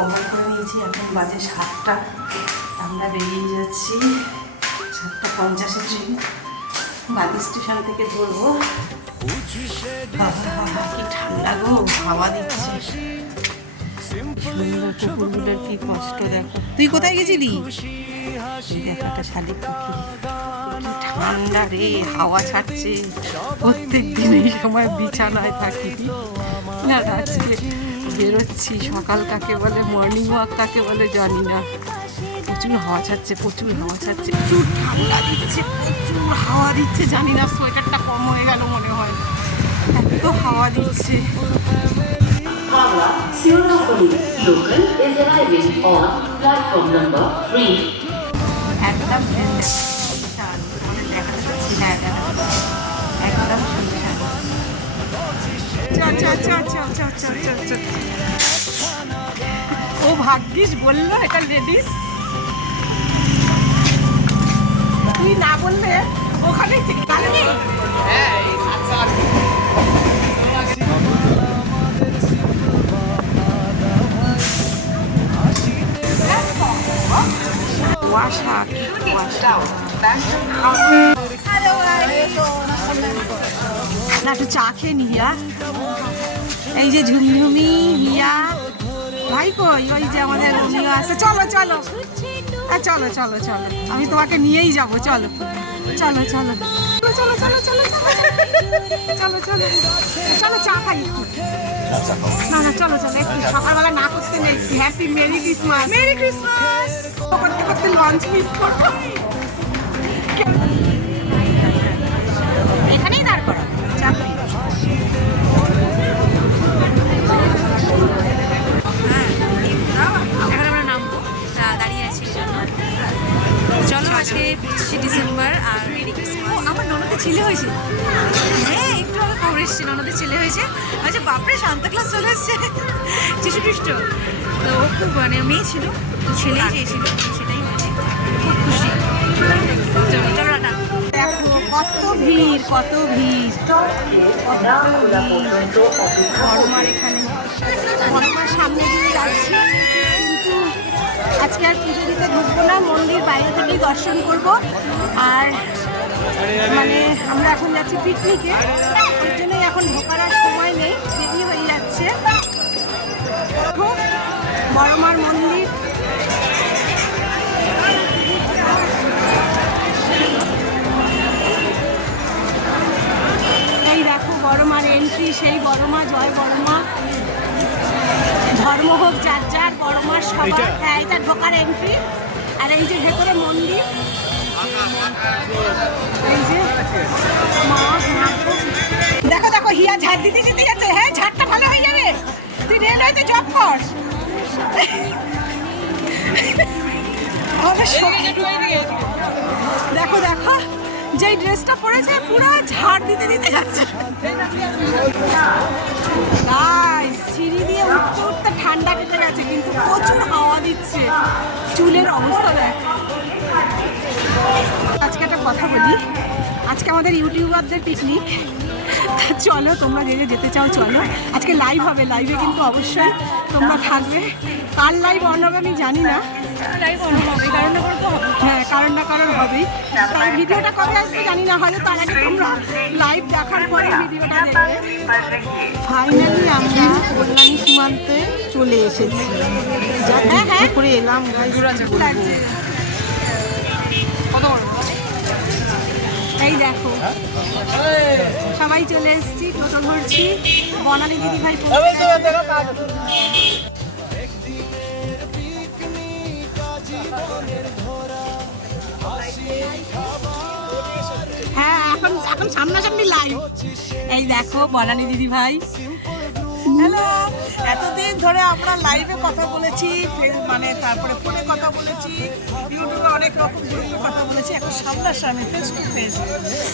কম্বল করে নিয়েছি। এখন বাজে 7টা, আমরা বেরিয়ে যাচ্ছি 7:50 ট্রেন, বালি স্টেশন থেকে ধরবো। কি ঠান্ডা গো, হাওয়া দিচ্ছে। সুন্দর কুকুরগুলোর কি কষ্ট দেখো। তুই কোথায় গেছিলি? দেখো একটা শালিক পাখি, কি ঠান্ডা রে, হাওয়া ছাড়ছে। প্রত্যেক দিন এই সময় বিছানায় থাকি না, আজকে বেরোচ্ছি। সকাল কাকে বলে, মর্নিং ওয়াক কাকে বলে জানি না। প্রচুর হাওয়া ছাড়ছে, প্রচুর হাওয়া ছাড়ছে, প্রচুর ঠান্ডা দিচ্ছে, প্রচুর হাওয়া দিচ্ছে। জানি না সোয়েটারটা কম হয়ে গেল মনে হয়, এত হাওয়া দিচ্ছে। Howrah Sironapalli local is arriving on platform number 3. একদম শুনশান, আমাদের দেখা যাচ্ছে না, একদম শুনশান। ও ভাগ্যিস বললো এটা লেডিস, তুই না বললে ওখানে কুয়াশা, কুয়াশা। না একটু চা খেয়ে নি হিয়া। এই যে ঝুমঝুমি, হিয়া ভাই কই, ওই যে আমাদের উনিও আছে। চলো চলো চলো চলো চলো, আমি তোমাকে নিয়েই যাবো। চলো চলো চলো চলো চলো চলো চলো চলো চলো, চা খাই। না না চলো চলো, একটু সকালবেলা না করতে নেই। Happy merry Christmas, merry Christmas করতে করতে লঞ্চ মিস করবো। এখানেই দাঁড় করা চাকরি। এখন আমরা নামবো, দাঁড়িয়ে আছি এই জন্য। চলো, আজকে 25শে ডিসেম্বর আর মেরি ক্রিসমাস। আমার ননদের ছেলে হয়েছে। হ্যাঁ, একটু আগে খবর এসেছে ননদের ছেলে হয়েছে। আচ্ছা বাপরে, সান্তা ক্লাস চলে এসছে, যিশু খ্রিস্ট। তো ও খুব মানে মেয়ে ছিল, তো ছেলেই চেয়েছিল, সেটাই হয়েছে। খুব খুশি। চলো চলো টাটা। দেখো কত ভিড়, কত ভিড়, বড়মার এখানে, বড়মার সামনে দিয়ে যাচ্ছি। কিন্তু আজকে আর পুজো দিতে ঢুকবো না, মন্দির বাইরে থেকেই দর্শন করব। আর মানে আমরা এখন যাচ্ছি পিকনিকে, ওই জন্যই এখন ঢোকার আর সময় নেই, দেরি হয়ে যাচ্ছে। বড়মার মন্দির, এই দেখো বড়মার এন্ট্রি, সেই বড়মা, জয় বড়মা। ধর্ম হোক যার যার, বড়মার সবার। হ্যাঁ, এটা ঢোকার এন্ট্রি। আর এই যে ভেতরে মন্দির, এই যে মা। দেখো দেখো হিয়া ঝাড় দিতে দিতে যাচ্ছে। হ্যাঁ, ঝাড়টা ভালো হয়ে যাবে, তুই রেলওয়েতে জব কর। দেখো দেখো, যেই ড্রেসটা পরেছে পুরো ঝাড় দিতে দিতে যাচ্ছে। সিঁড়ি দিয়ে উঠতে উঠতে ঠান্ডা কেটে গেছে, কিন্তু প্রচুর হাওয়া দিচ্ছে। চুলের অবস্থা দেখ। আজকে একটা কথা বলি, আজকে আমাদের ইউটিউবারদের পিকনিক। চলো, তোমরা যে যেতে চাও চলো। আজকে লাইভ হবে, লাইভে কিন্তু অবশ্যই তোমরা থাকবে। কার লাইভ অন হবে আমি জানি না, হ্যাঁ কারণ না কারণ হবেই। তার ভিডিওটা কবে আসবে জানি না, হয়তো তার আগে তোমরা লাইভ দেখার পরে ভিডিওটা দেখবে। ফাইনালি আমরা কল্যাণী সীমান্তে চলে এসেছি। হ্যাঁ করে এলাম, এই দেখো সবাই চলে এসেছি, টোটো ধরছি। বনানী দিদি ভাই হ্যাঁ, এখন এখন সামনাসামনি লাইভ। এই দেখো বনানী দিদি ভাই। হ্যালো, এতদিন ধরে আমরা লাইভে কথা বলেছি, মানে তারপরে ফোনে কথা বলেছি, ইউটিউবে অনেক রকম গ্রুপে কথা বলেছি। এখন সামনাসামনি ফেস টু ফেস,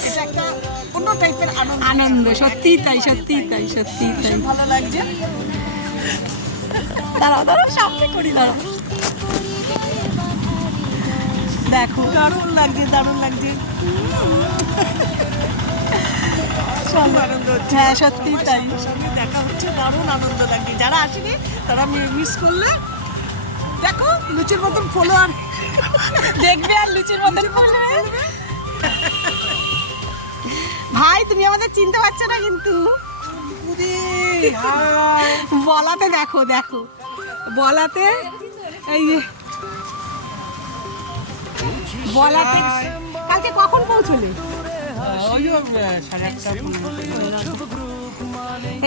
এটা একটা অন্য টাইপের আনন্দ। সত্যিই তাই, সত্যিই তাই, সত্যিই তাই, ভালো লাগছে। দাঁড়াও দাঁড়াও, সামনে করি, দাঁড়াও। দেখো দারুণ লাগছে, দারুণ লাগছে। আনন্দ হচ্ছে, হ্যাঁ সত্যি তাই। সঙ্গে দেখা হচ্ছে, দারুণ আনন্দ লাগছে। যারা আসেনি তারা মিস করলে দেখো লুচির মতন ফলোয়ার দেখবে আর লুচির মতন ফলবে। ভাই তুমি আমাদের চিনতে পারছো না কিন্তু বলাতে দেখো দেখো বলাতে এই যে বলাতে কালকে কখন পৌঁছলে?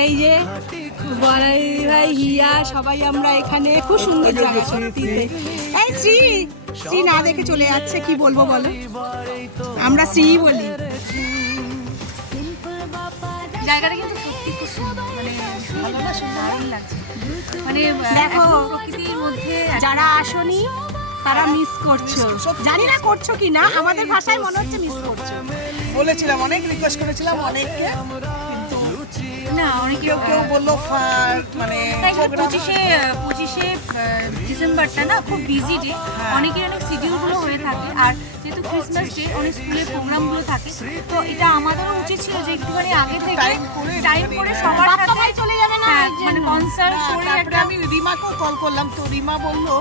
এই যে বলাই ভাই হিয়া সবাই আমরা এখানে খুব সুন্দর জায়গা সত্যিতে। এই শ্রী শ্রী না দেখে চলে যাচ্ছে, কি বলবো বলো, আমরা শ্রী বলি। জায়গাটা কিন্তু সত্যি খুব সুন্দর, মানে ভালোবাসা দারুণ লাগছে। মানে দেখো, একদম প্রকৃতির মধ্যে যারা আসনি তারা মিস করছো, জানি না করছো কি না, আমাদের ভাষায় মনে হচ্ছে মিস করছো। বলেছিলাম, অনেক রিকোয়েস্ট করেছিলাম অনেককে, না অনেকে কেউ কেউ বললো মানে পঁচিশে ডিসেম্বরটা না খুব বিজি ডে, অনেকের অনেক শিডিউলগুলো হয়ে থাকে, আর যেহেতু ক্রিসমাস ডে অনেক স্কুলের প্রোগ্রামগুলো থাকে, তো এটা আমাদেরও উচিত ছিল যে একটুখানি আগে থেকে টাইম করে সবার সাথে চলে যাবে না, মানে কনসার্ট করে তারপরে একটা। আমি রিমাকেও কল করলাম, তো রিমা বললো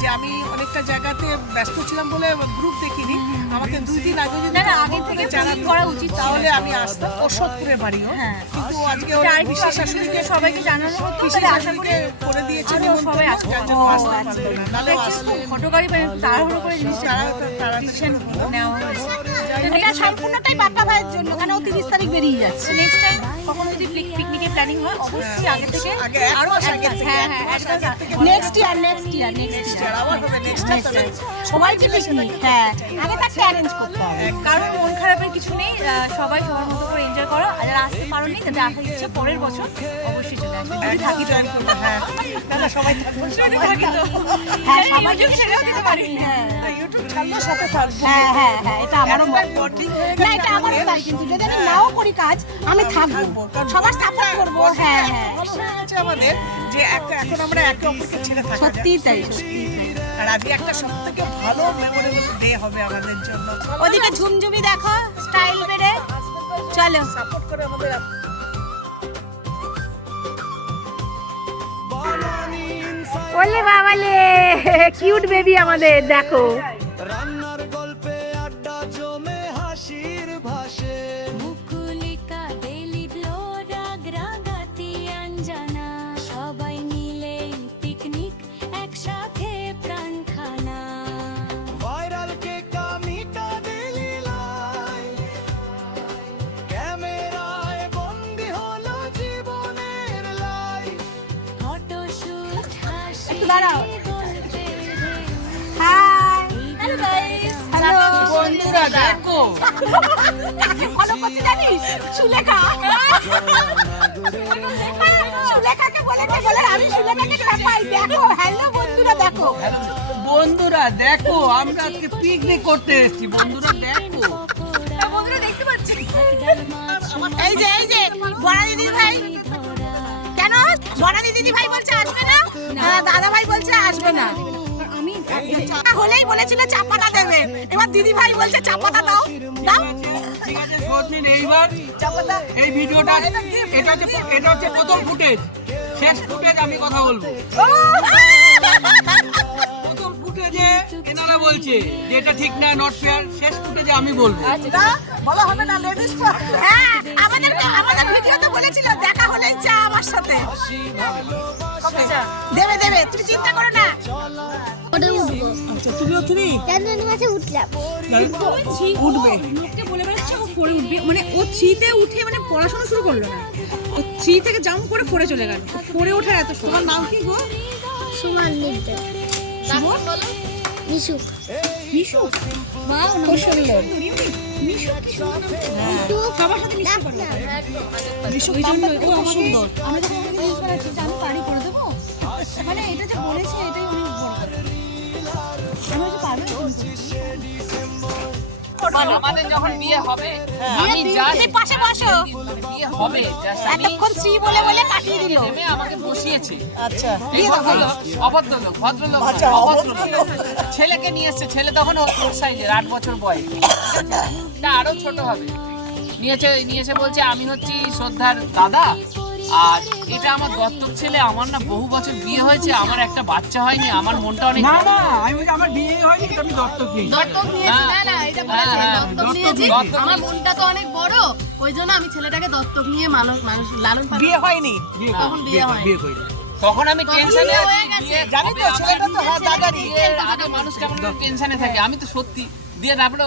যে আমি অনেকটা জায়গাতে ব্যস্ত ছিলাম বলে গ্রুপ দেখিনি, আমাকে 2 দিন আগে যদি না, আগে থেকে জানাতে করা উচিত ছিল। তাহলে আমি আসতাম। ওষুধপুরের বাড়িও, কিন্তু আজকে ওর আর পিসি শাশুড়িকে সবাইকে জানানো হতো, পিসি তাহলে আশা শাশুড়িকে করি করে দিয়েছে আরো নিমন্ত্রণ, সবাই আসবে। যার জন্য আসতে পারলো না, নাহলে আসতো। ফটোগ্রাফি তাড়াহুড়ো করে জিনিসটা ডিসিশন নেওয়া হয়েছে। এটা সম্পূর্ণটাই বাপ্পা ভাইয়ের জন্য, কারণ ও 30 তারিখ বেরিয়ে যাচ্ছে। নেক্সট টাইম কখনো যদি পিকনিকের প্ল্যানিং হয় অবশ্যই আগে থেকে আগে এক আরো মাস আগের থেকে, হ্যাঁ এক মাস আগের থেকে নেক্সট ইয়ার আবার হবে নেক্সট টাইম। সবাই পিকনিক, হ্যাঁ আগে থাকতে অ্যারেঞ্জ করতে হবে। কারণ মন খারাপের কিছু নেই, সবাই সবার মতো করে এনজয় করো, আর যারা আসতে পারো নি তাদের আসার ইচ্ছা পরের বছর অবশ্যই চলে আসবে। যদি থাকি জয়েন করবো, হ্যাঁ না না সবাই থাকবো, থাকি তো হ্যাঁ সবাই ইউটিউব ছেড়েও দিতে পারি। ইউটিউব ছাড়লেও সাথে থাকবো। হ্যাঁ হ্যাঁ হ্যাঁ এটা আমারও একবার bonding হয়ে না, গেছে এটা আমারও আমাদের। তাই, কিন্তু যদি আমি নাও করি কাজ আমি থাকবো, সবার সাপোর্ট করবো। হ্যাঁ হ্যাঁ ভালো হয়ে গেছে আমাদের যে এখন আমরা একে অপরকে ছেড়ে থাকা যায়। সত্যি তাই, সত্যি তাই। আর আজকে একটা সবথেকে ভালো মেমোরেবল ডে হবে আমাদের জন্য। ওদিকে ঝুমঝুমি দেখো স্টাইল বেড়ে, চলো সাপোর্ট করে আমাদের বললে বাবালে কিউট বেবি আমাদের দেখো। রান্নার গল্পে আড্ডা জমে হাসির ভাসে মুকুলিকা বেলিলো রাগ রাগাতি অঞ্জনা সবাই মিলে পিকনিক একসাথে প্রাণ খানা ভাইরাল কেক মিটা দিলি লাইফ ক্যামেরায় বন্দি হলো জীবনের লাইফ ফটোশুট হাসি একটু দাঁড়াও। গল্পের হাই হ্যালো গাইস হ্যালো বন্ধুরা দেখো কাকে ফলো করতে জানিস? সুলেখা সুলেখাকে বলেছে বলে আমি সুলেখাকে ছাপাই। দেখো হ্যালো বন্ধুরা দেখো, বন্ধুরা দেখো আমরা আজকে পিকনিক করতে এসেছি, বন্ধুরা দেখো। বন্ধুরা দেখতে পাচ্ছি এই যে বড়াদি দিদি ভাই, কেন বড়াদি দিদি ভাই বলছে আসবে না, দাদা ভাই বলছে আসবে না। আমি হলেই বলেছিল চাপাতা দেবে, এবার দিদি ভাই বলছে চাপাতা দাও দাও। ঠিক আছে সজমিন, এইবার এই ভিডিওটা এটা হচ্ছে প্রথম ফুটেজ, শেষ ফুটেজ আমি কথা বলবো। প্রথম ফুটেজে এনারা বলছে যে এটা ঠিক না, নট ফেয়ার, শেষ ফুটেজে আমি বলবো। বলা হবে না লেডিস হ্যাঁ আমাদের ভিডিওতে বলেছিল দেখা হলেই চা আমার সাথে দেবে দেবে, তুমি চিন্তা করো না। আচ্ছা তুমিও তুমি উঠবে লোককে বলে বেড়াচ্ছে ও ফোরে উঠবে, মানে ও 3-তে উঠে মানে পড়াশোনা শুরু করলো না, ও 3 থেকে জাম্প করে 4-এ চলে গেল। 4-এ ওঠার এত তোমার নাম কি গো? সুমান নিতে মিশু মিশু বাহ, খুব সুন্দর মিশু কি সুন্দর। সবার সাথে মিশতে পারো। বিশুর নামটা খুব সুন্দর। আমরা যখন ওকে জিজ্ঞেস করেছি যে আমি পারি করে দেবো, মানে এটা যে বলেছে এটাই অনেক বড় কথা। আমি হচ্ছে পারবো আমাদের যখন বিয়ে হবে আমি দিদি পাশে বসো, বিয়ে হবে just আমি এতক্ষণ শ্রী বলে বলে কাটিয়ে দিল। নেমে আমাকে বসিয়েছে। আচ্ছা এই ভদ্রলোক ভদ্রলোক আচ্ছা, নয়, অভদ্রলোক। ছেলেকে নিয়ে এসছে, ছেলে তখন ওর সাইজের 8 বছর বয়স, তা আরো ছোট হবে। নিয়ে এসে বলছে আমি হচ্ছি শ্রদ্ধার দাদা, আর এটা আমার দত্তক ছেলে। আমার না বহু বছর বিয়ে হয়েছে, আমার একটা বাচ্চা হয়নি, আমার মনটা অনেক না না আমি বলছি আমার বিয়ে হয়নি কিন্তু আমি দত্তক নিই। দত্তক নিয়েছি, না না এটা বলেছে, দত্তক নিয়েছি। দত্তক আমার মনটা তো অনেক বড়, ওই জন্য আমি ছেলেটাকে দত্তক নিয়ে মানুষ লালন পালন। বিয়ে হয়নি তখন বিয়ে হয় বিয়ে করি তখন আমি টেনশনে বিয়ে আছি। হয়ে গেছে। বিয়ে- জানি তো ছেলেটা তো হ্যাঁ দাদারই। বিয়ের আগে মানুষ কেমন টেনশনে থাকে, আমি তো সত্যি দিয়ে তারপরে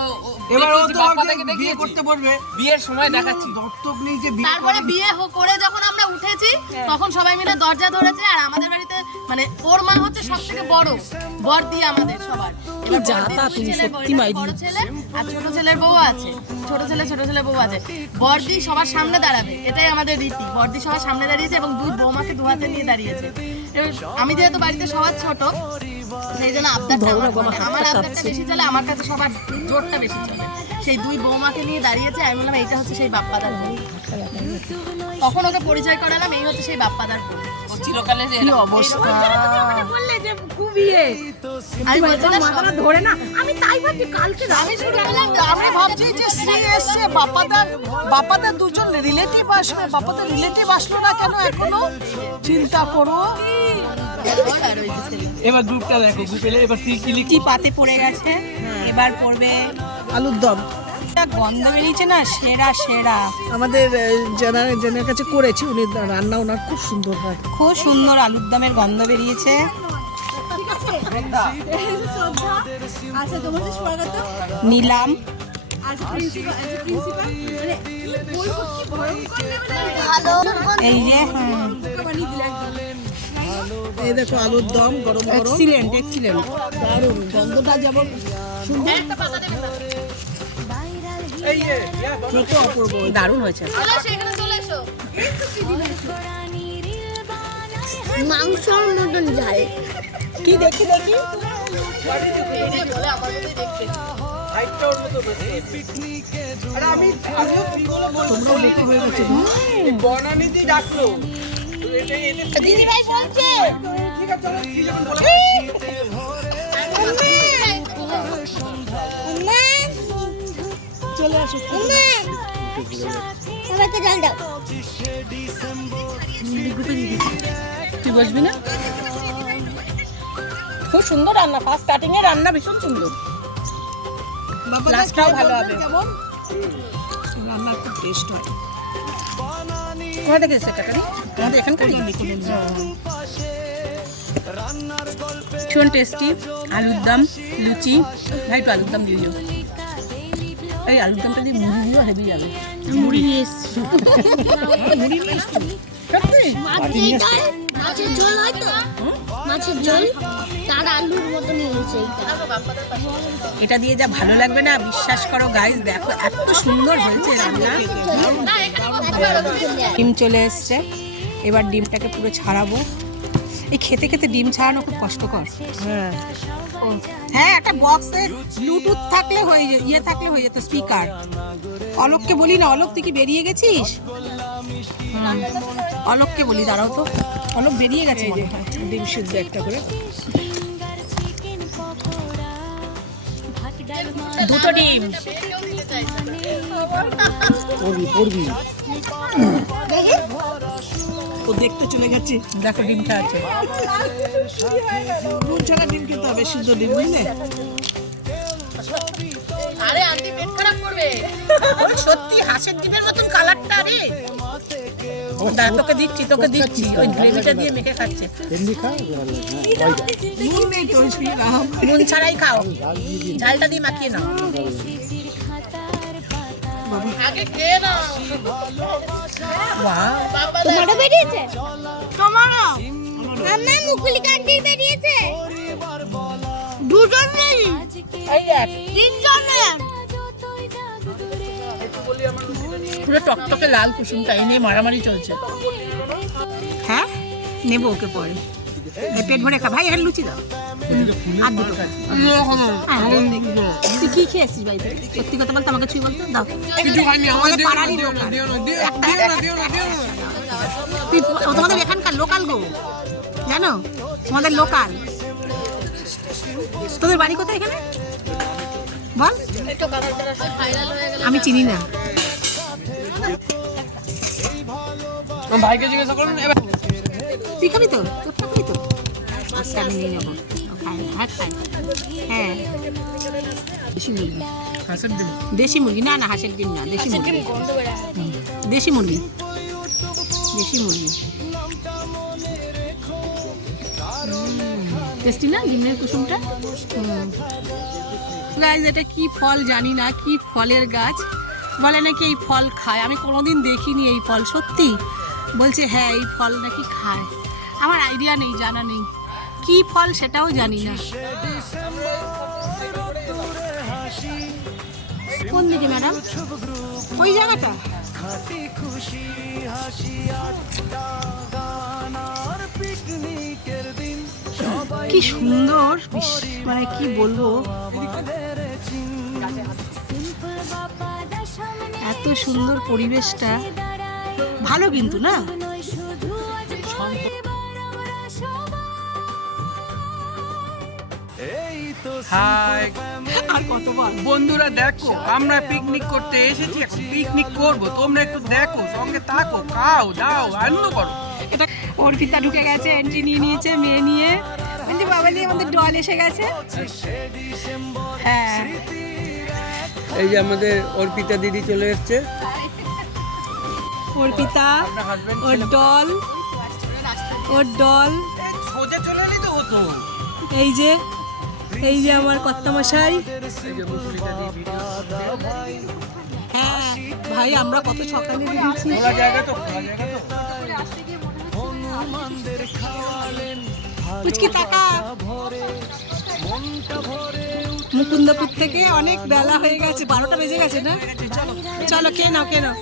এবার ও দেখিয়েছি, তো বাপ্পাদাকে বিয়ে দেখিয়েছি। করতে বলবে বিয়ের সময় দেখাচ্ছি। দত্তক নেই যে বিয়ে তারপরে বিয়ে করে যখন আমরা উঠেছি তখন সবাই মিলে দরজা ধরেছে। আর আমাদের বাড়িতে মানে ওর মা হচ্ছে সব থেকে বড় বর্দি আমাদের সবার। এবার বড়দির দুই ছেলে, বড় ছেলে আর ছোট ছেলের বউ আছে, ছোট ছেলে বউ আছে। বর্দি সবার সামনে দাঁড়াবে, এটাই আমাদের রীতি। বর্দি সবার সামনে দাঁড়িয়েছে এবং দুই বৌমাকে দু হাতে নিয়ে দাঁড়িয়েছে। এবার আমি যেহেতু বাড়িতে সবার ছোট, সেই জন্য আবদারটা আমার আবদারটা বেশি চলে, আমার কাছে সবার জোরটা বেশি চলে। সেই দুই বৌমাকে নিয়ে দাঁড়িয়েছে, আমি বললাম এইটা হচ্ছে সেই বাপ্পাদার বউ। তখন ওকে পরিচয় করালাম, এই হচ্ছে সেই বাপ্পাদার বউ। ও চিরকালে যে কি অবস্থা আমি বলছিলাম ধরে না, আমি তাই ভাবছি কালকে আমি শুধু আমরা ভাবছি যে শ্রী এসছে, বাপ্পাদার দুজন রিলেটিভ আসবে, বাপ্পাদার রিলেটিভ আসলো না কেন এখনো? চিন্তা করো। এবার গ্রুপটা দেখো, গ্রুপে এবার কি কি পাতে পড়ে গেছে, এবার পড়বে আলুর দম একটা গন্ধ বেরিয়েছে না, সেরা সেরা। আমাদের জনের কাছে করেছি, উনি রান্না ওনার খুব সুন্দর হয়। খুব সুন্দর আলুর দমের গন্ধ বেরিয়েছে। নিলাম এই যে এই দেখো আলুর দম গরম গরম, এক্সিলেন্ট এক্সিলেন্ট। দারুণ গন্ধটা যেমন সুন্দর, খেতে অপূর্ব। দারুণ হয়েছে। মাংসর মতন ঝাল। কি দেখি দেখি তোমরাও দেখে হয়ে গেছে। বনানীতি ডাকলো দিদি ভাই বলছে ঠিক আছে চলো কি যখন বলে চলে আসো। সবাইকে জল দাও। তুই বসবি না? খুব সুন্দর রান্না, ফার্স্ট স্টার্টিং এর রান্না ভীষণ সুন্দর। লাস্টটাও ভালো হবে। কেমন রান্নার খুব টেস্ট হয়। কোথা থেকে এসেছে টাকারি? আমাদের এখানকারই। ভীষণ টেস্টি আলুর দম, লুচি। ভাই একটু আলুর দম দিয়ে দিও। এই আলুর দমটা দিয়ে মুড়ি দিও, হেভি যাবে। মুড়ি নিয়ে এসছি। মুড়ি নিয়ে এসছি সত্যি? মাছের ঝোল হয়তো, মাছের ঝোল তার আলুর মতো নিয়েছে। এটা দিয়ে যা ভালো লাগবে না, বিশ্বাস করো গাইস, দেখো এত সুন্দর হয়েছে রান্না। ডিম চলে এসছে, এবার ডিমটাকে পুরো ছাড়াবো। এই খেতে খেতে ডিম ছাড়ানো খুব কষ্টকর। হ্যাঁ হ্যাঁ, একটা বক্সে ব্লুটুথ থাকলে হয়ে ইয়ে থাকলে হয়ে যেত, স্পিকার। অলোককে বলি না, অলোক তুই কি বেরিয়ে গেছিস? অলোককে বলি, দাঁড়াও তো, অলোক বেরিয়ে গেছে মনে হয়। ডিম সিদ্ধ একটা করে, দুটো ডিম। পড়বি ও দেখতে চলে গেছে। দেখো ডিমটা আছে। নুন ছাড়া ডিম খেতে হবে, সিদ্ধ ডিম বুঝলে। আরে আন্টি পেট খারাপ করবে। সত্যি হাঁসের ডিমের মতন কালারটা রে। দাঁড়া, তোকে দিচ্ছি ওই গ্রেভিটা দিয়ে মেখে খাচ্ছে। নুন নেই তো শ্রীরাম। নুন ছাড়াই খাও, ঝালটা দিয়ে মাখিয়ে নাও। আগে খেয়ে নাও। বাহ, তোমারও বেরিয়েছে? তোমারও? আমার মুকুলি কান্তির বেরিয়েছে। দুজন নেই, এই দেখ তিনজনের। পুরো টকটকে লাল কুসুমটা, এই নিয়ে মারামারি চলছে। হ্যাঁ, নেবো ওকে পরে। এই পেট ভরে খা ভাই, এখানে লুচি দাও আর দুটো খা। তুই কি খেয়ে এসছিস বাড়িতে? সত্যি কথা বলতে আমাকে ছুঁয়ে বলতে দাও। কিছু খাইনি আমাদের আমাদের দিও না পাড়ারই দিও না লোকাল। দিও না দিও না তুই তোমাদের এখানকার লোকাল গো, জানো তোমাদের লোকাল। তোদের বাড়ি কোথায় এখানে বল? আমি চিনি না। আমার ভাইকে জিজ্ঞাসা করুন এবার। তুই খাবি তো? তোর খাবি তো? আচ্ছা আমি নিয়ে নেবো। খাই না, খাই। হ্যাঁ দেশি মুরগি। হাঁসের ডিম। দেশি মুরগি না, না হাঁসের ডিম না, দেশি মুরগি। দেশি মুরগি, দেশি মুরগি। টেস্টি না ডিমের কুসুমটা? গাইজ এটা কি ফল জানি না, কি ফলের গাছ। বলে নাকি এই ফল খায়, আমি কোনোদিন দেখিনি এই ফল। সত্যি বলছে হ্যাঁ এই ফল নাকি খায়। আমার আইডিয়া নেই, জানা নেই কি ফল সেটাও জানি না। কোন দিকে ম্যাডাম? ওই জায়গাটা? কি সুন্দর, মানে কি বলবো, এত সুন্দর পরিবেশটা। ভালো কিন্তু না? হাই আর কতবার বন্ধুরা, দেখো আমরা পিকনিক করতে এসেছি, এখন পিকনিক করবো, তোমরা একটু দেখো, সঙ্গে থাকো, খাও দাও, আনন্দ করো। এটা অর্পিতা ঢুকে গেছে, এন্ট্রি নিয়ে নিয়েছে মেয়ে নিয়ে। বলছি বাবালি আমাদের ডল এসে গেছে। হ্যাঁ এই যে আমাদের অর্পিতা দিদি চলে এসছে। অর্পিতা, ওর ডল, ওর ডল। সোজা চলে এলি তো হতো। এই যে, এই যে আমার কর্তামশাই। হ্যাঁ ভাই আমরা কত সকালে বেরিয়েছি। খোলা জায়গা তো, খোলা জায়গা তো। পুচকি টাকা মুকুন্দপুর থেকে অনেক বেলা হয়ে গেছে, 12টা বেজে গেছে না? চলো কে নাও, কে নাও।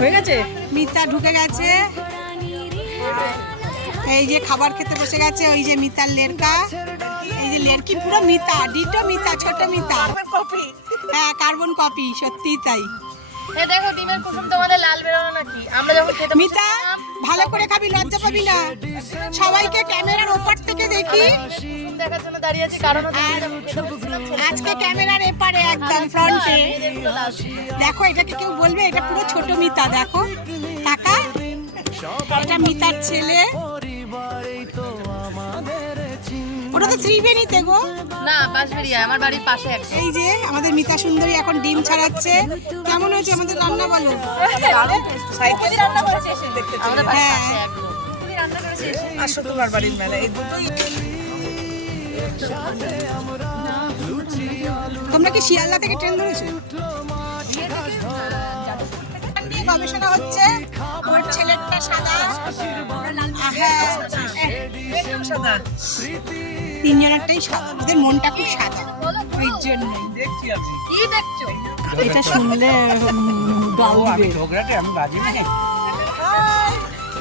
হয়ে গেছে, মিতা ঢুকে গেছে। এই যে খাবার খেতে বসে গেছে, ওই যে মিতার লেরকা, এই যে লেরকি পুরো মিতা, ডিটো মিতা, ছোট মিতা। হ্যাঁ কার্বন কপি, সত্যি তাই। এ দেখো ডিমের কুসুম তোমাদের লাল বেরোনো নাকি? আমরা যখন খেতে মিতা ভালো করে খাবি, লজ্জা পাবি না। সবাইকে ক্যামেরার ওপর থেকে দেখি, কুসুম দেখার জন্য দাঁড়িয়ে আছি, কারণ আজকে ক্যামেরার এপারে একদম ফ্রন্টে। দেখো এটাকে কেউ বলবে এটা পুরো ছোট মিতা, দেখো টাকা, এটা মিতার ছেলে। ওটা তো ত্রিবেণীতে গো। না বাঁশবেড়িয়া, আমার বাড়ির পাশে একটা। এই যে আমাদের মিতা সুন্দরী এখন ডিম ছাড়াচ্ছে। কেমন হয়েছে আমাদের রান্না বলো? রান্না করেছে এসে দেখতে, আমাদের বাড়ির হ্যাঁ। পাশে একদম। রান্না করেছে এসে। আসো তোমার বাড়ির মেলা, এই দুটোই। তোমরা কি শিয়ালদা থেকে ট্রেন ধরেছো? গবেষণা হচ্ছে, আমার ছেলেটা সাদা, হ্যাঁ সাদা। তিনজনেরটাই সাদা, ওদের মনটা খুব সাদা, ওই জন্যই। দেখছি আমি। কি দেখছো? এটা শুনলে গাল ও আমি দিবে। ঝগড়াটে আমি বাজি না।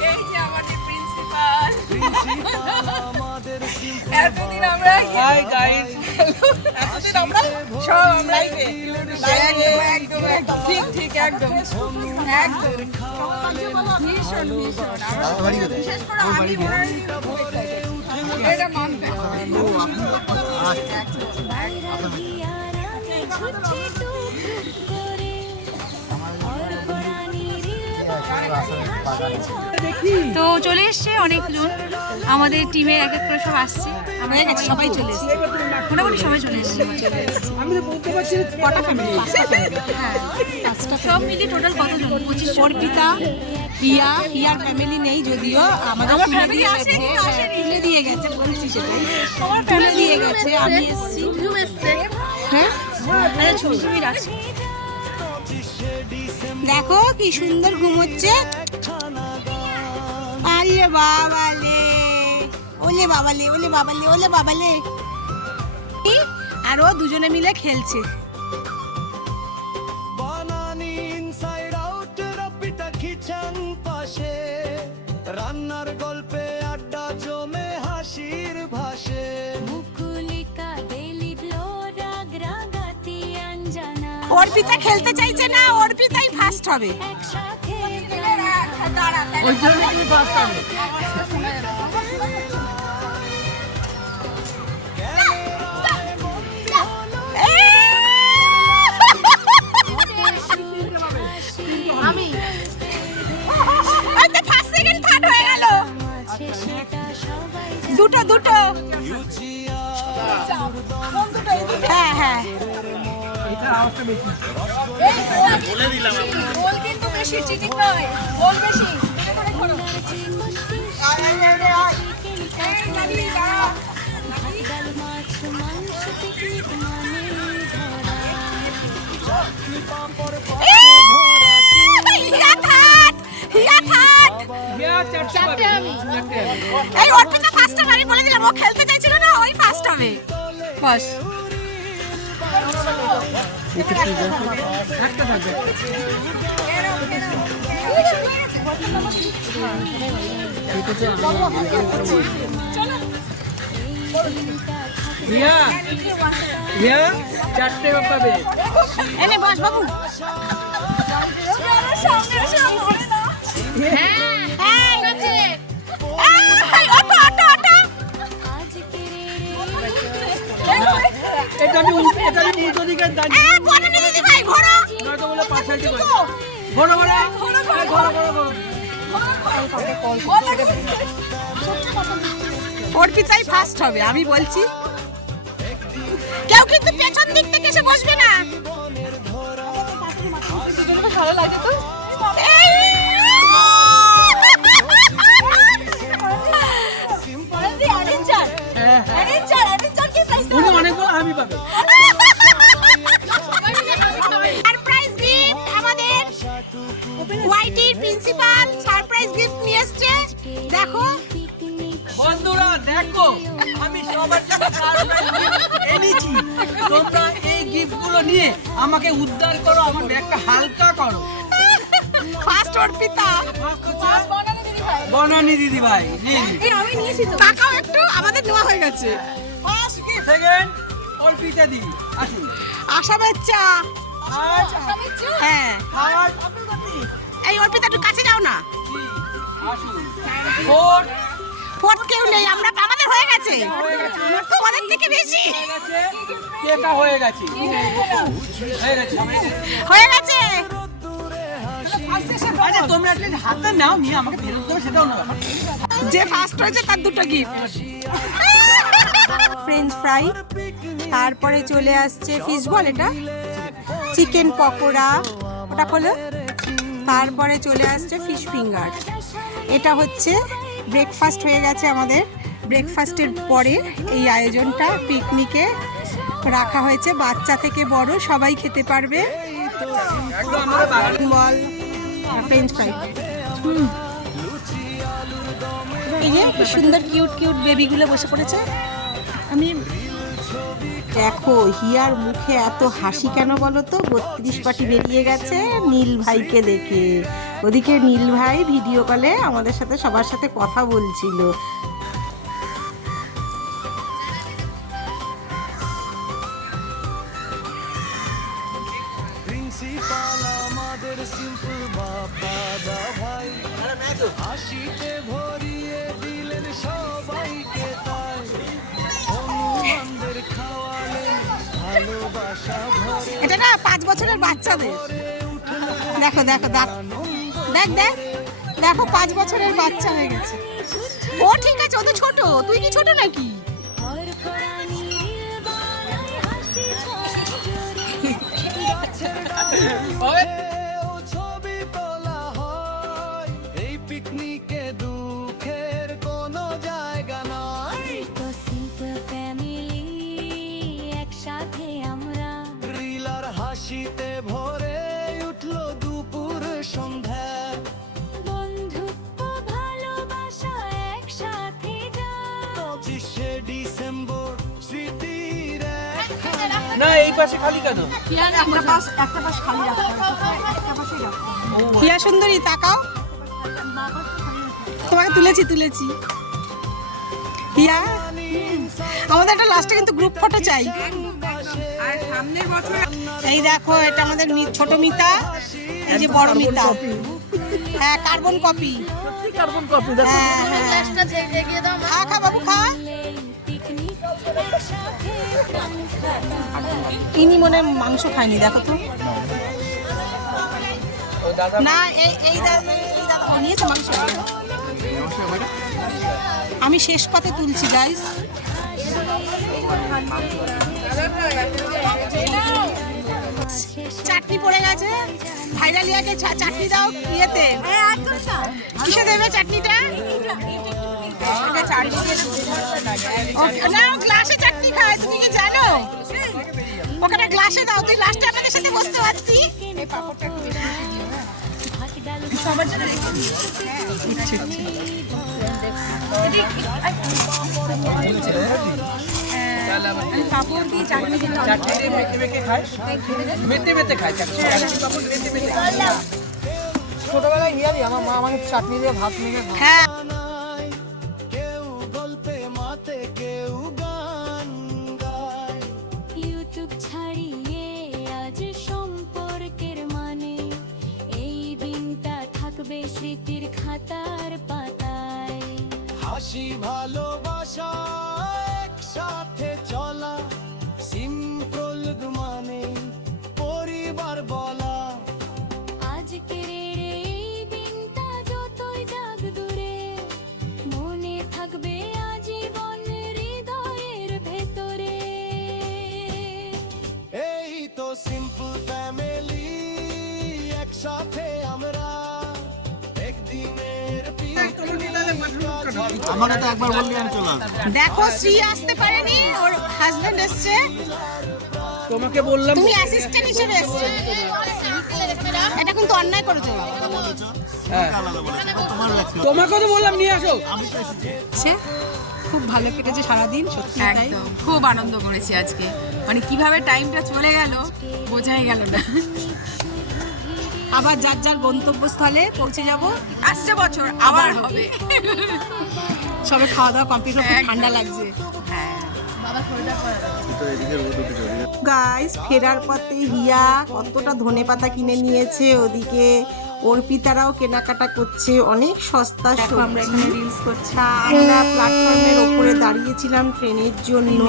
এই যে আমাদের প্রিন্সিপাল। এতদিন আমরা হাই গাইস। এতদিন আমরা সব লাইভে। একদম একদম ঠিক ঠিক একদম একদম। ভীষণ ভীষণ আমরা বিশেষ করে আমি এটা মানতে তো চলে এসছে অনেকজন, আমাদের টিমে এক এক করে সব আসছে। হয়ে গেছে, সবাই চলে এসেছে। মোটামুটি সবাই চলে এসছে। আমি তো বলতে পারছি না কটা ফ্যামিলি? সব মিলিয়ে টোটাল কতজন? 25 জন। অর্পিতা, হিয়া, হিয়ার ফ্যামিলি নেই যদিও, আমাদের আমার তুলে family দিয়ে আছে, গেছে। আসেনি। তুলে দিয়ে গেছে, বলছি সেটাই। তুলে দিয়ে গেছে, আমি এসেছি। ঝুম এসছে। হ্যাঁ আরে ছবি ছবি রাখছি। দেখো কি সুন্দর ঘুমোচ্ছে। আরে বাবালে, ওলে বাবালে, ওলে বাবালে, ওলে বাবালে। আর ও দুজনে মিলে খেলছে। বানানি ইনসাইড আউট রপিটা কিচেন পাশে, রান্নার গল্পে আড্ডা জমে হাসির ভাসে। অর্পিতা খেলতে চাইছে না, অর্পিতাই ফার্স্ট হবে। ওই জন্য তুমি ফার্স্ট হবে। আমি দুটো দুটো হ্যাঁ হ্যাঁ এটার আওয়াজটা বেশি। গোল কিন্তু বেশি চিটিং নয়, গোল বেশি। বিয়া চারটে আমি এই অর্পিতা ফার্স্ট টাইম আমি বলে দিলাম, ও খেলতে চাইছিল না, ওই ফার্স্ট হবে বাস। একটা থাকবে। বিয়া বিয়া চারটে পাবে। এনে বস বাবু। হ্যাঁ আছে। অটো অটো অটো এটা আমি উল্টো দিকে দাঁড়িয়ে বনানি দিদি ভাই ঘোরো। নয়তো বলে পাশে দিকে ঘোরো ঘোরো। অর্পিতাই ফার্স্ট হবে আমি বলছি। কেউ কিন্তু পেছন দিক থেকে এসে বসবে না। ভালো লাগে তো। উনি অনেকগুলো আমি পাবে। সারপ্রাইজ গিফট আমাদের ওয়াইটির প্রিন্সিপাল সারপ্রাইজ গিফট নিয়ে এসেছে, দেখো বন্ধুরা দেখো আমি সবার জন্য সারপ্রাইজ এনেছি। তোমরা এই গিফটগুলো নিয়ে আমাকে উদ্ধার করো, আমার ব্যাগটা হালকা করো। ফার্স্ট অর্পিতা, বনানি দিদি ভাই নিন। আমি নিয়েছি তো, তাকাও একটু, আমাদের নেওয়া হয়ে গেছে। ফার্স্ট গিফট সেকেন্ড অর্পিতা দিদি আসুন। আশা বাচ্চা, হ্যাঁ থার্ড এই অর্পিতা একটু কাছে যাও না। আসুন। ফোর্থ ফোর্থ কেউ নেই, আমরা আমাদের হয়ে গেছে, তোমাদের থেকে বেশি কেটা হয়ে গেছে। হয়ে গেছে। আচ্ছা তোমরা একটা হাতে নাও নিয়ে আমাকে ফেরত দেবে, সেটাও না। যে ফার্স্ট হয়েছে তার দুটো গিফট। ফ্রেঞ্চ ফ্রাই, তারপরে চলে আসছে ফিশ বল, এটা চিকেন পকোড়া, ওটা হলো, তারপরে চলে আসছে ফিশ ফিঙ্গার। এটা হচ্ছে ব্রেকফাস্ট হয়ে গেছে আমাদের। ব্রেকফাস্টের পরে এই আয়োজনটা পিকনিকে রাখা হয়েছে, বাচ্চা থেকে বড় সবাই খেতে পারবে। বল ফ্রেঞ্চ ফ্রাই, এই যে কি সুন্দর কিউট কিউট বেবিগুলো বসে পড়েছে। আমি দেখো হিয়ার মুখে এত হাসি কেন বলো তো, 32 পাটি বেরিয়ে গেছে নীল ভাইকে দেখে। ওদিকে নীল ভাই ভিডিও কলে আমাদের সাথে সবার সাথে কথা বলছিল। প্রিন্সিপাল আমাদের সিম্পল বাবা দা ভাই হাসিতে ভরিয়ে দিলেন সবাইকে, তাই অনুমানদের খাওয়ালেন ভালোবাসা ভরে। এটা না 5 বছরের বাচ্চাদের, দেখো দেখো দেখ দেখ দেখ দেখো 5 বছরের বাচ্চা হয়ে গেছে। ও ঠিক আছে, ও তো ছোট, তুই কি ছোট নাকি? ছবি তোলা হয় এই পিকনিকে, দুঃখের কোনো জায়গা নয়। রিলার হাসিতে ভরে উঠলো দুপুর সন্ধ্যা। ডিসেম্বর স্মৃতির না এই পাশে খালি কেন? প্রিয়া সুন্দরী তাকাও, তোমাকে তুলেছি। প্রিয়া আমাদের একটা লাস্টে কিন্তু গ্রুপ ফটো চাই। এই দেখো এটা আমাদের ছোট মিতা, এই যে বড় মিতা, হ্যাঁ কার্বন কপি। হ্যাঁ হ্যাঁ খা খা বাবু খা। ইনি মনে মাংস খায়নি, দেখো তো। না এই দাদা নিয়েছে মাংস। আমি শেষ পাতে তুলছি গাইস। চাটনি পড়ে গেছে, ভাইরালিয়াকে চাটনি দাও। ইয়েতে কিসে দেবে চাটনিটা? না, গ্লাসে চাটনি খায়, তুমি কি জানো? ওখানে গ্লাসে দাও, তুই লাস্টে আমাদের সাথে বসতে পারতি। সবার জন্য পাপড় দিয়ে চাটনি মেখে খায়, মেতে খায় ছোটবেলায় গিয়ে আমার মা আমাকে চাটনি দিয়ে ভাত মেখে খায়। হ্যাঁ, কেউ গল্পে মাতে কেউ গান গায়। ইউটিউব ছাড়িয়ে আজ সম্পর্কের মানে এই দিনটা থাকবে স্মৃতির খাতার পাতায়। হাসি ভালোবাসা একসাথে চলা, সিম্পল মানে পরিবার বলা। আজকের এই দিনটা যতই যাক দূরে মনে থাকবে আজীবন হৃদয়ের ভেতরে। এই তো সিম্পল ফ্যামিলি, একসাথে আমরা একদিনের আমাকে তো একবার বললি আমি চলে আসবো। দেখো শ্রী আসতে পারেনি, ওর হাজবেন্ড এসছে। তোমাকে বললাম তুমি অ্যাসিস্ট্যান্ট হিসেবে এসছো। এটা কিন্তু অন্যায় করেছো। তোমাকে তো বললাম নিয়ে আসো। খুব ভালো কেটেছে সারাদিন, সত্যি তাই। একদম খুব আনন্দ করেছি আজকে, মানে কিভাবে টাইমটা চলে গেল বোঝাই গেল না। আবার যার যার গন্তব্যস্থলে পৌঁছে যাব। আসছে বছর আবার হবে। সবে খাওয়া দাওয়া কমপ্লিট, খুব ঠান্ডা লাগছে। গাইস, ফেরার পথে হিয়া কতটা ধনেপাতা কিনে নিয়েছে, ওদিকে অর্পিতারাও কেনাকাটা করছে, অনেক সস্তা সবজি। আমরা এখানে রিলস করছি। আমরা প্ল্যাটফর্মের ওপরে দাঁড়িয়েছিলাম ট্রেনের জন্য,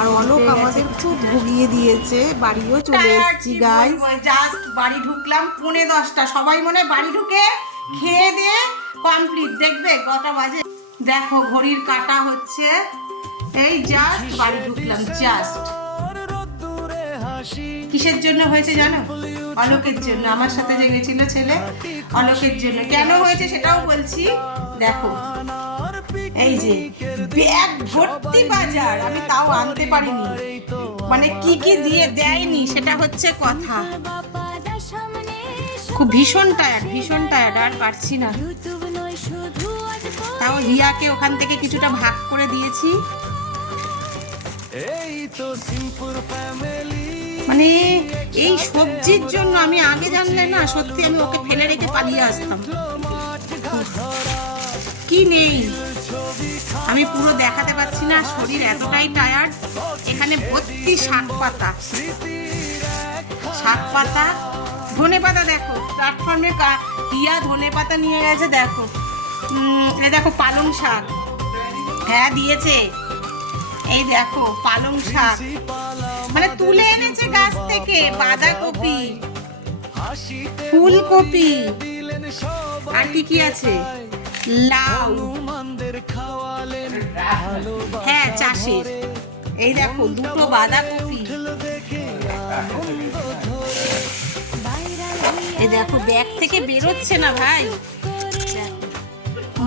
আর অলোক আমাদের খুব ভুগিয়ে দিয়েছে। বাড়িও চলে এসেছি গাইস। জাস্ট বাড়ি ঢুকলাম 10:45। সবাই মনে হয় বাড়ি ঢুকে খেয়ে দিয়ে কমপ্লিট। দেখবে কটা বাজে, দেখো ঘড়ির কাটা হচ্ছে। এই জাস্ট বাড়ি ঢুকলাম, জাস্ট। কিসের জন্য হয়েছে জানো? অলোকের জন্য। আমার সাথে যে গেছিল ছেলে, অলোকের জন্য। কেন হয়েছে সেটাও বলছি। দেখো এই যে ব্যাগ ভর্তি বাজার, আমি তাও আনতে পারিনি। মানে কি কি দিয়ে দেয়নি সেটা হচ্ছে কথা। খুব ভীষণ টায়ার্ড, আর পারছি না। তাও রিয়াকে ওখান থেকে কিছুটা ভাগ করে দিয়েছি। এই তো সিম্পল ফ্যামিলি। মানে এই সবজির জন্য আমি আগে জানলে না, সত্যি আমি ওকে ফেলে রেখে পালিয়ে আসতাম। কি নেই আমি পুরো দেখাতে পারছি না, শরীর এতটাই টায়ার্ড। এখানে ভর্তি শাক পাতা, ধনে পাতা। দেখো প্ল্যাটফর্মে হিয়া ধনে পাতা নিয়ে গেছে। দেখো এই দেখো পালং শাক, হ্যাঁ দিয়েছে। এই দেখো পালং শাক, মানে তুলে এনেছে গাছ থেকে। বাঁধাকপি, ফুলকপি, আর কি কি আছে, লাউ, হ্যাঁ চাষের। এই দেখো দুটো বাঁধাকপি। এই দেখো ব্যাগ থেকে বেরোচ্ছে না ভাই।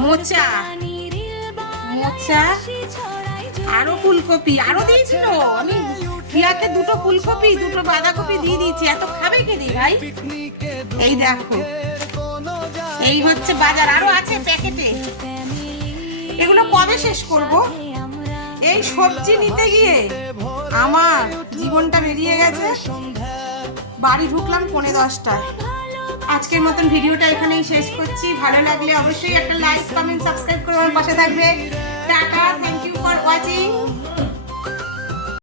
মোচা, আরো ফুলকপি, আরো দিয়েছিল। আমি প্রিয়াকে দুটো ফুলকপি, দুটো বাঁধাকপি দিয়ে দিয়েছি। এত খাবে কে রে ভাই? এই দেখো, এই হচ্ছে বাজার। আরো আছে প্যাকেটে। এগুলো কবে শেষ করব? এই সবজি নিতে গিয়ে আমার জীবনটা বেরিয়ে গেছে। বাড়ি ঢুকলাম 10:45। আজকের মতন ভিডিওটা এখানেই শেষ করছি। ভালো লাগলে অবশ্যই একটা লাইক, কমেন্ট, সাবস্ক্রাইব করে আমার পাশে থাকবে। Tata, thank you for watching.